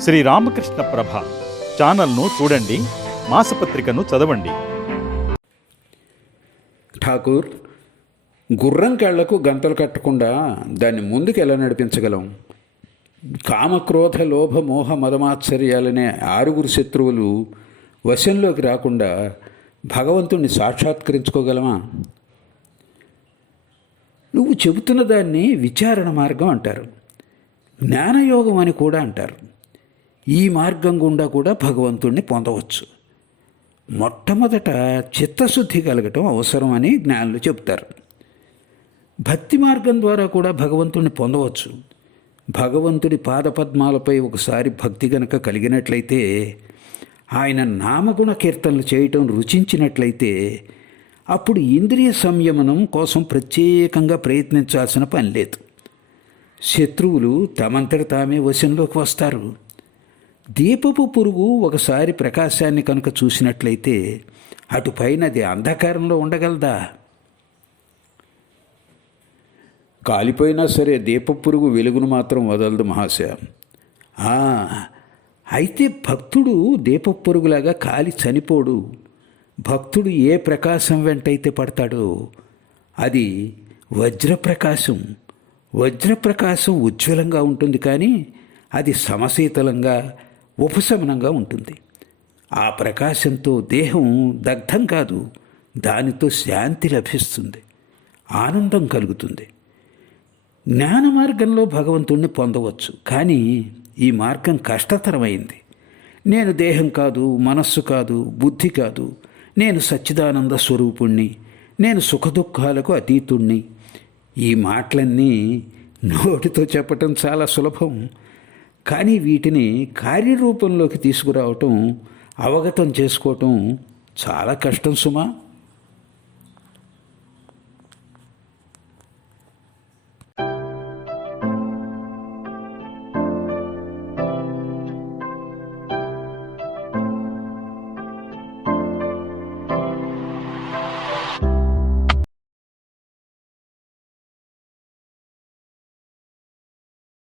శ్రీ రామకృష్ణ ప్రభ ఛానల్ను చూడండి మాసపత్రికను చదవండి. ఠాకూర్ గుర్రం కాళ్ళకు గంతలు కట్టకుండా దాన్ని ముందుకు ఎలా నడిపించగలం? కామక్రోధ లోభ మోహ మదమాశ్చర్యాలనే ఆరుగురు శత్రువులు వశంలోకి రాకుండా భగవంతుణ్ణి సాక్షాత్కరించుకోగలమా? నువ్వు చెబుతున్న దాన్ని విచారణ మార్గం అంటారు. జ్ఞానయోగం అని కూడా అంటారు. ఈ మార్గం గుండా కూడా భగవంతుణ్ణి పొందవచ్చు. మొట్టమొదట చిత్తశుద్ధి కలగటం అవసరం అని జ్ఞానులు చెబుతారు. భక్తి మార్గం ద్వారా కూడా భగవంతుణ్ణి పొందవచ్చు. భగవంతుడి పాదపద్మాలపై ఒకసారి భక్తి గనక కలిగినట్లయితే ఆయన నామగుణ కీర్తనలు చేయటం రుచించినట్లయితే అప్పుడు ఇంద్రియ సంయమనం కోసం ప్రత్యేకంగా ప్రయత్నించాల్సిన పని లేదు. శత్రువులు తమంతట తామే వశంలోకి వస్తారు. దీపపు పురుగు ఒకసారి ప్రకాశాన్ని కనుక చూసినట్లయితే అటుపైన అది అంధకారంలో ఉండగలదా? కాలిపోయినా సరే దీపపు పురుగు వెలుగును మాత్రం వదలదు మహాశయ. అయితే భక్తుడు దీప పురుగులాగా కాలి చనిపోడు. భక్తుడు ఏ ప్రకాశం వెంటైతే పడతాడో అది వజ్రప్రకాశం. వజ్రప్రకాశం ఉజ్వలంగా ఉంటుంది కానీ అది సమశీతలంగా ఉపశమనంగా ఉంటుంది. ఆ ప్రకాశంతో దేహం దగ్ధం కాదు దానితో శాంతి లభిస్తుంది ఆనందం కలుగుతుంది. జ్ఞాన మార్గంలో భగవంతుణ్ణి పొందవచ్చు కానీ ఈ మార్గం కష్టతరమైంది. నేను దేహం కాదు మనస్సు కాదు బుద్ధి కాదు నేను సచ్చిదానంద స్వరూపుణ్ణి నేను సుఖదుఖాలకు అతీతుణ్ణి. ఈ మాటలన్నీ నోటితో చెప్పటం చాలా సులభం కానీ వీటిని కార్యరూపంలోకి తీసుకురావటం అవగతం చేసుకోవటం చాలా కష్టం సుమా.